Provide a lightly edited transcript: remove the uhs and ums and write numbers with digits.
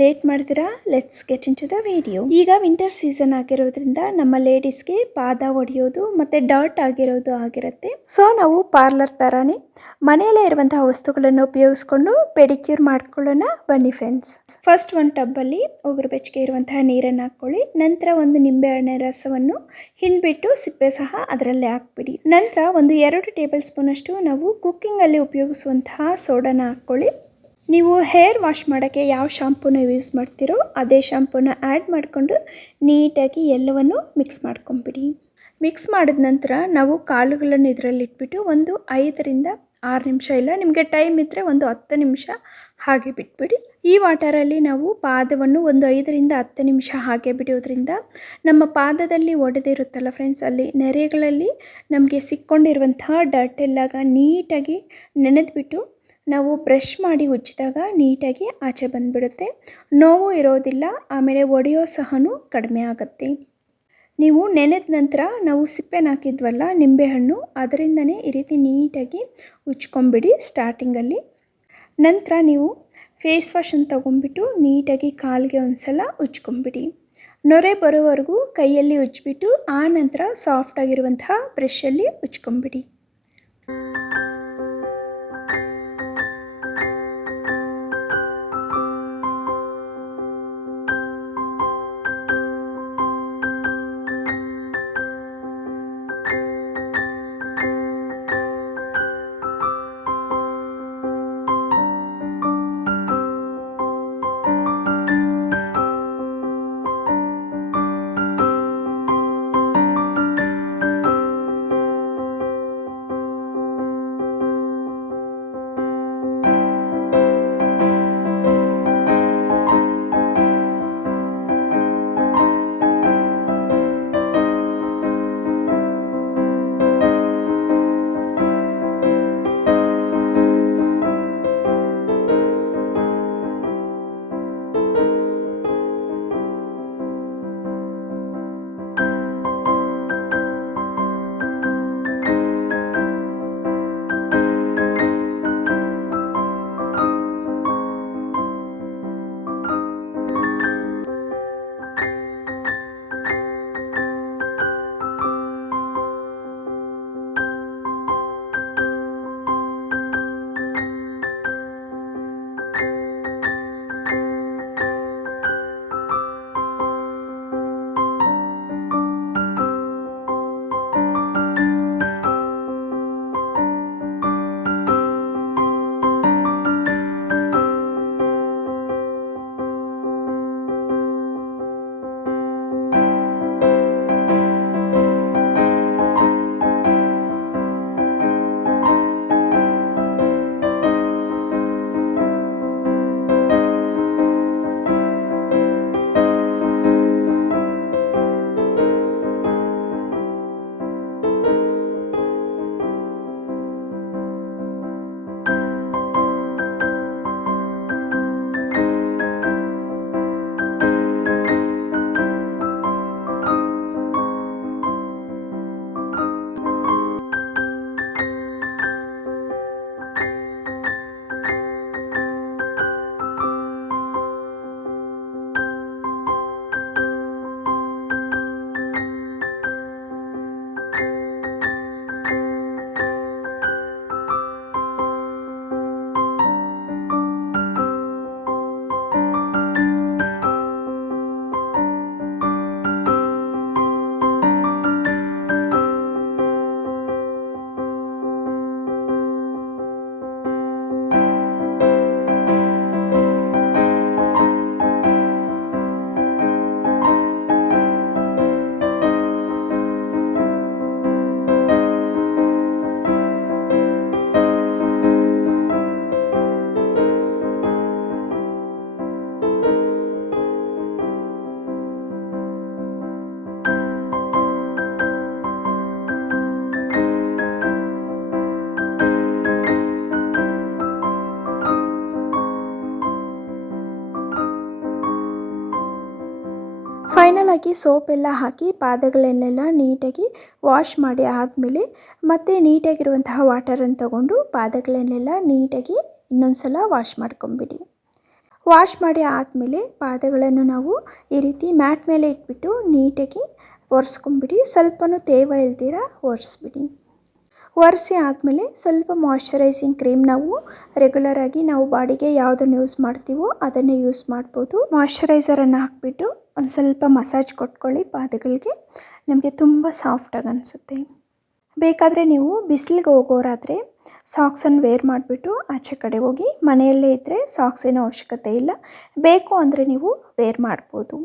Late ಮಾಡ್ತೀರಾ, let's get into the video. ಈಗ winter season ಆಗಿರೋದ್ರಿಂದ ನಮ್ಮ ಲೇಡೀಸ್ಗೆ ಪಾದ ಒಡೆಯೋದು ಮತ್ತೆ ಡರ್ಟ್ ಆಗಿರುತ್ತೆ. ಸೊ ನಾವು ಪಾರ್ಲರ್ ತರಾನೇ ಮನೆಯಲ್ಲೇ ಇರುವಂತಹ ವಸ್ತುಗಳನ್ನು ಉಪಯೋಗಿಸ್ಕೊಂಡು ಪೆಡಿಕ್ಯೂರ್ ಮಾಡ್ಕೊಳ್ಳೋಣ ಬನ್ನಿ ಫ್ರೆಂಡ್ಸ್. ಫಸ್ಟ್ ಒಂದು ಟಬ್ಬಲ್ಲಿ ಉಗುರು ಬೆಚ್ಚಗೆ ಇರುವಂತಹ ನೀರನ್ನು ಹಾಕ್ಕೊಳ್ಳಿ. ನಂತರ ಒಂದು ನಿಂಬೆಹಣ್ಣಿನ ರಸವನ್ನು ಹಿಂಡ್ಬಿಟ್ಟು ಸಿಪ್ಪೆ ಸಹ ಅದರಲ್ಲೇ ಹಾಕ್ಬಿಡಿ. ನಂತರ ಒಂದು 2 ಟೇಬಲ್ ಸ್ಪೂನ್ ಅಷ್ಟು ನಾವು ಕುಕ್ಕಿಂಗ್ ಅಲ್ಲಿ ಉಪಯೋಗಿಸುವಂತಹ ಸೋಡಾನ ಹಾಕ್ಕೊಳ್ಳಿ. ನೀವು ಹೇರ್ ವಾಶ್ ಮಾಡೋಕ್ಕೆ ಯಾವ ಶಾಂಪೂನ ಯೂಸ್ ಮಾಡ್ತೀರೋ ಅದೇ ಶಾಂಪೂನ ಆ್ಯಡ್ ಮಾಡಿಕೊಂಡು ನೀಟಾಗಿ ಎಲ್ಲವನ್ನು ಮಿಕ್ಸ್ ಮಾಡ್ಕೊಂಬಿಡಿ. ಮಿಕ್ಸ್ ಮಾಡಿದ ನಂತರ ನಾವು ಕಾಲುಗಳನ್ನು ಇದರಲ್ಲಿ ಇಟ್ಬಿಟ್ಟು ಒಂದು 5ರಿಂದ 6 ನಿಮಿಷ, ಇಲ್ಲ ನಿಮಗೆ ಟೈಮ್ ಇದ್ದರೆ ಒಂದು 10 ನಿಮಿಷ ಹಾಗೆ ಬಿಟ್ಬಿಡಿ. ಈ ವಾಟರಲ್ಲಿ ನಾವು ಪಾದವನ್ನು ಒಂದು 5ರಿಂದ 10 ನಿಮಿಷ ಹಾಗೆ ಬಿಡೋದ್ರಿಂದ ನಮ್ಮ ಪಾದದಲ್ಲಿ ಒಡೆದಿರುತ್ತಲ್ಲ ಫ್ರೆಂಡ್ಸ್, ಅಲ್ಲಿ ನೆರೆಗಳಲ್ಲಿ ನಮಗೆ ಸಿಕ್ಕೊಂಡಿರುವಂತಹ ಡರ್ಟ್ ಎಲ್ಲಾಗ ನೀಟಾಗಿ ನೆನೆದ್ಬಿಟ್ಟು ನಾವು ಬ್ರಷ್ ಮಾಡಿ ಉಜ್ಜಿದಾಗ ನೀಟಾಗಿ ಆಚೆ ಬಂದುಬಿಡುತ್ತೆ. ನೋವು ಇರೋದಿಲ್ಲ, ಆಮೇಲೆ ಒಡೆಯೋ ಸಹನೂ ಕಡಿಮೆ ಆಗುತ್ತೆ. ನೀವು ನೆನೆದ ನಂತರ ನಾವು ಸಿಪ್ಪೆನ ಹಾಕಿದ್ವಲ್ಲ ನಿಂಬೆಹಣ್ಣು, ಅದರಿಂದನೇ ಈ ರೀತಿ ನೀಟಾಗಿ ಉಜ್ಕೊಂಬಿಡಿ ಸ್ಟಾರ್ಟಿಂಗಲ್ಲಿ. ನಂತರ ನೀವು ಫೇಸ್ ವಾಶನ್ನು ತೊಗೊಂಡ್ಬಿಟ್ಟು ನೀಟಾಗಿ ಕಾಲಿಗೆ ಒಂದು ಸಲ ಉಜ್ಕೊಂಬಿಡಿ. ನೊರೆ ಬರೋವರೆಗೂ ಕೈಯಲ್ಲಿ ಉಜ್ಜಿಬಿಟ್ಟು ಆ ನಂತರ ಸಾಫ್ಟಾಗಿರುವಂತಹ ಬ್ರಷಲ್ಲಿ ಉಜ್ಕೊಂಬಿಡಿ. ಫೈನಲ್ ಆಗಿ ಸೋಪ್ ಎಲ್ಲ ಹಾಕಿ ಪಾದಗಳನ್ನೆಲ್ಲ ನೀಟಾಗಿ ವಾಶ್ ಮಾಡಿ ಆದಮೇಲೆ ಮತ್ತೆ ನೀಟಾಗಿರುವಂತಹ ವಾಟರನ್ನು ತಗೊಂಡು ಪಾದಗಳನ್ನೆಲ್ಲ ನೀಟಾಗಿ ಇನ್ನೊಂದು ಸಲ ವಾಶ್ ಮಾಡ್ಕೊಂಬಿಡಿ. ವಾಶ್ ಮಾಡಿ ಆದಮೇಲೆ ಪಾದಗಳನ್ನು ನಾವು ಈ ರೀತಿ ಮ್ಯಾಟ್ ಮೇಲೆ ಇಟ್ಬಿಟ್ಟು ನೀಟಾಗಿ ಒರೆಸ್ಕೊಂಬಿಡಿ. ಸ್ವಲ್ಪನೂ ತೇವ ಇಲ್ದಿರ ಒರೆಸ್ಬಿಡಿ. ಒರೆಸಿ ಆದಮೇಲೆ ಸ್ವಲ್ಪ ಮಾಯ್ಶ್ಚರೈಸಿಂಗ್ ಕ್ರೀಮ್ ನಾವು ರೆಗ್ಯುಲರಾಗಿ ನಾವು ಬಾಡಿಗೆ ಯಾವುದನ್ನು ಯೂಸ್ ಮಾಡ್ತೀವೋ ಅದನ್ನೇ ಯೂಸ್ ಮಾಡ್ಬೋದು. ಮಾಯ್ಶ್ಚರೈಸರನ್ನು ಹಾಕಿಬಿಟ್ಟು ಒಂದು ಸ್ವಲ್ಪ ಮಸಾಜ್ ಕೊಟ್ಕೊಳ್ಳಿ ಪಾದಗಳಿಗೆ. ನಮಗೆ ತುಂಬ ಸಾಫ್ಟಾಗಿ ಅನಿಸುತ್ತೆ. ಬೇಕಾದರೆ ನೀವು ಬಿಸಿಲಿಗೆ ಹೋಗೋರಾದರೆ ಸಾಕ್ಸನ್ನು ವೇರ್ ಮಾಡಿಬಿಟ್ಟು ಆಚೆ ಕಡೆ ಹೋಗಿ. ಮನೆಯಲ್ಲೇ ಇದ್ದರೆ ಸಾಕ್ಸಿನ ಅವಶ್ಯಕತೆ ಇಲ್ಲ. ಬೇಕು ಅಂದರೆ ನೀವು ವೇರ್ ಮಾಡ್ಬೋದು.